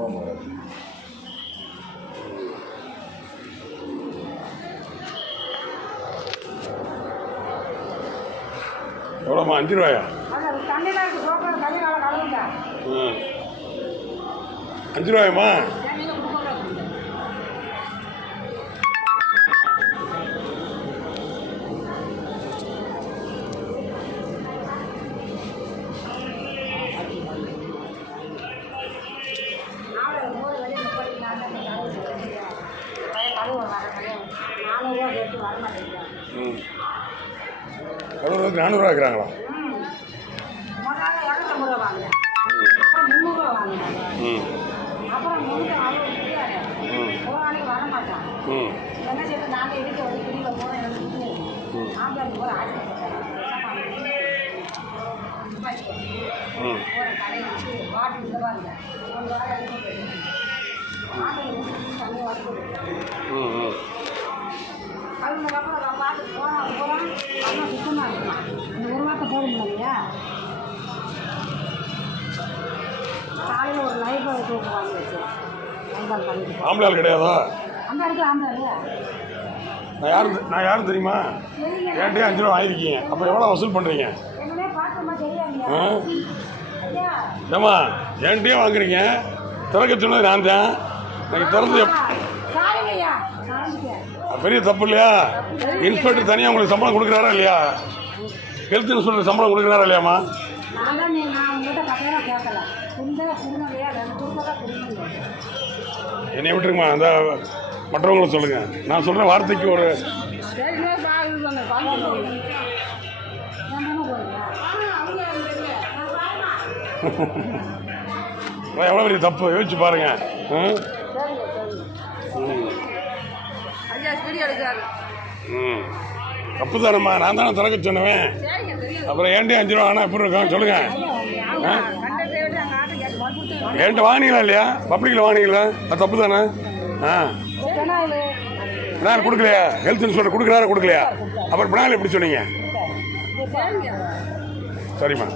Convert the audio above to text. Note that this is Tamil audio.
எவ்வளோம்மா? 5 ரூபாயா? 5 ரூபாயம்மா? கடவுளுக்கு 400 ரூபா இருக்கிறாங்களா? ஆம்பளால் கிடையாதா? நான் யாரும் தெரியுமா? என்கிட்டயே 5 ரூபா வாங்கிருக்கீங்க. அப்போ எவ்வளோ வசூல் பண்ணுறீங்க? ஏம்மா என்கிட்டயே வாங்குறீங்க? திறக்க சொன்னது நான் தான். எனக்கு திறந்து பெரிய தப்பு இல்லையா? இன்ஸ்பெக்டர் தனியாக உங்களுக்கு சம்பளம் கொடுக்குறாரா இல்லையா? ஹெல்த் இன்ஸ்பெக்டர் சம்பளம் கொடுக்குறாரா இல்லையாம்மா? என்னை விட்டுருங்கம்மா. அந்த மற்றவங்களை சொல்லுங்கள். நான் சொல்கிற வார்த்தைக்கு ஒரு எவ்வளோ பெரிய தப்பு யோசிச்சு பாருங்க. தப்பு தானம்மா. நான் தானே திறக்க சொன்னவேன். அப்புறம் ஏன்டே 5 ரூபா ஆனால் எப்படி இருக்கும் சொல்லுங்க. என்கிட்ட வாங்கினீங்களா இல்லையா? பப்ளிக்கில் வாங்கினீங்களா? அது தப்பு தானே? நான் கொடுக்கலையா? ஹெல்த் இன்சூரன்ஸ் கொடுக்குறாரா கொடுக்கலையா? அப்புறம் பினால எப்படி சொன்னீங்க? சரிம்மா.